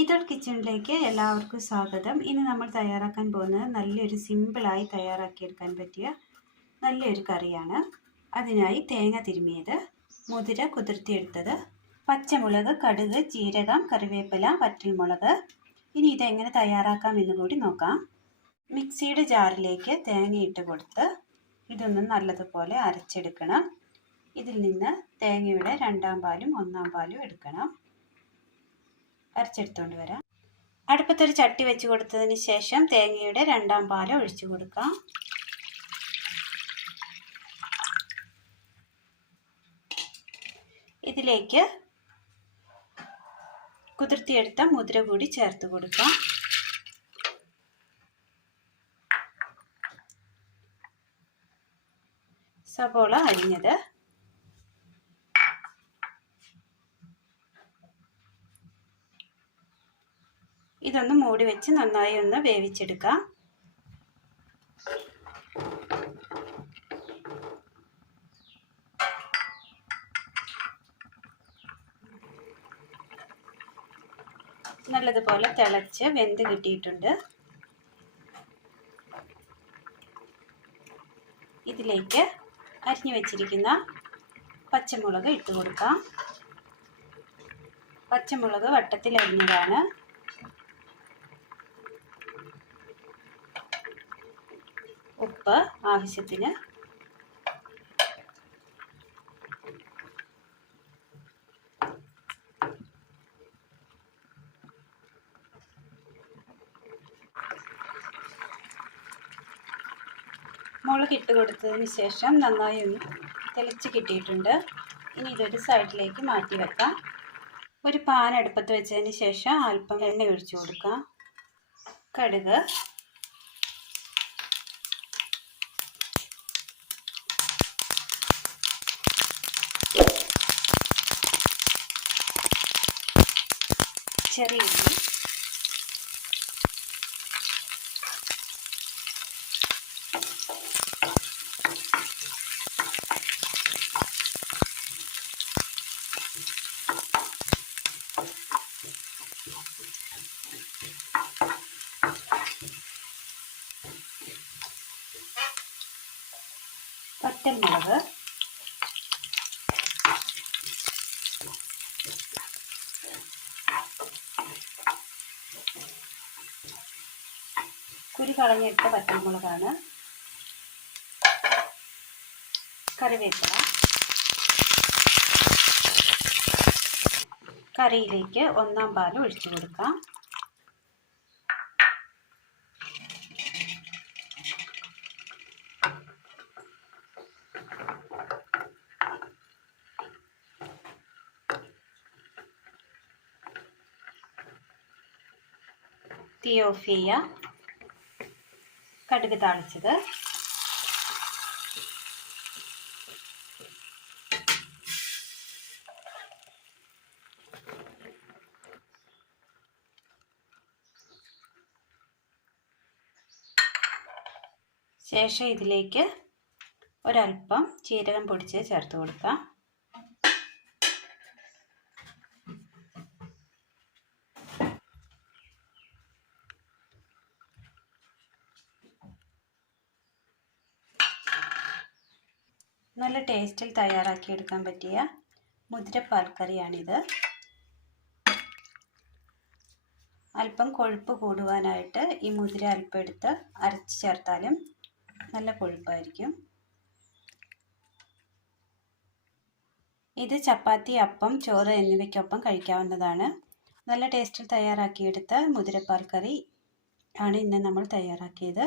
ഇതൾ കിച്ചണിലേക്ക് എല്ലാവർക്കും സ്വാഗതം. ഇനി നമ്മൾ തയ്യാറാക്കാൻ പോകുന്നത് നല്ലൊരു സിമ്പിളായി തയ്യാറാക്കിയെടുക്കാൻ പറ്റിയ നല്ലൊരു കറിയാണ്. അതിനായി തേങ്ങ തിരുമിയത് മുതിര കുതിർത്തിയെടുത്തത് പച്ചമുളക് കടുക് ജീരകം കറിവേപ്പില വറ്റൽമുളക്. ഇനി ഇതെങ്ങനെ തയ്യാറാക്കാം എന്ന് കൂടി നോക്കാം. മിക്സിയുടെ ജാറിലേക്ക് തേങ്ങ ഇട്ട് കൊടുത്ത് ഇതൊന്ന് നല്ലതുപോലെ അരച്ചെടുക്കണം. ഇതിൽ നിന്ന് തേങ്ങയുടെ രണ്ടാം പാലും ഒന്നാം പാലും എടുക്കണം. അരച്ചെടുത്തുകൊണ്ട് വരാം. അടുപ്പത്തൊരു ചട്ടി വെച്ച് കൊടുത്തതിന് ശേഷം തേങ്ങയുടെ രണ്ടാം പാൽ ഒഴിച്ചു കൊടുക്കാം. ഇതിലേക്ക് കുതിർത്തിയെടുത്ത മുദ്ര കൂടി ചേർത്ത് കൊടുക്കാം. സബോള അരിഞ്ഞത് ഇതൊന്ന് മൂടി വെച്ച് നന്നായി ഒന്ന് വേവിച്ചെടുക്കാം. നല്ലതുപോലെ തിളച്ച് വെന്ത് കിട്ടിയിട്ടുണ്ട്. ഇതിലേക്ക് അരിഞ്ഞു വെച്ചിരിക്കുന്ന പച്ചമുളക് ഇട്ട് കൊടുക്കാം. പച്ചമുളക് വട്ടത്തിൽ അരിഞ്ഞതാണ് ഉപ്പ് ആവശ്യത്തിന്. മുളക് ഇട്ട് കൊടുത്തതിന് ശേഷം നന്നായി ഒന്ന് തെളിച്ച് കിട്ടിയിട്ടുണ്ട്. ഇനി ഇതൊരു സൈഡിലേക്ക് മാറ്റി വെക്കാം. ഒരു പാൻ അടുപ്പത്ത് വെച്ചതിന് ശേഷം അല്പം എണ്ണ ഒഴിച്ചു കൊടുക്കാം. കടുക് ചെറിയ ഉള്ളി പച്ചമുളക് കുരി കളഞ്ഞിട്ട പച്ചമുളകാണ്. കറിവേപ്പില. കറിയിലേക്ക് ഒന്നാം പാൽ ഒഴിച്ചു കൊടുക്കാം. തീ ഓഫ് കടുക് താളിച്ചത് ശേഷം ഇതിലേക്ക് ഒരല്പം ജീരകം പൊടിച്ച് ചേർത്ത് കൊടുക്കാം. നല്ല ടേസ്റ്റിൽ തയ്യാറാക്കിയെടുക്കാൻ പറ്റിയ മുതിര പാൽക്കറിയാണിത് അല്പം കൊഴുപ്പ് കൂടുവാനായിട്ട് ഈ മുതിര അല്പം എടുത്ത് അരച്ച് ചേർത്താലും നല്ല കൊഴുപ്പായിരിക്കും. ഇത് ചപ്പാത്തി അപ്പം ചോറ് എന്നിവയ്ക്കൊപ്പം കഴിക്കാവുന്നതാണ്. നല്ല ടേസ്റ്റിൽ തയ്യാറാക്കിയെടുത്ത മുതിരപ്പാൽ കറി ആണ് ഇന്ന് നമ്മൾ തയ്യാറാക്കിയത്.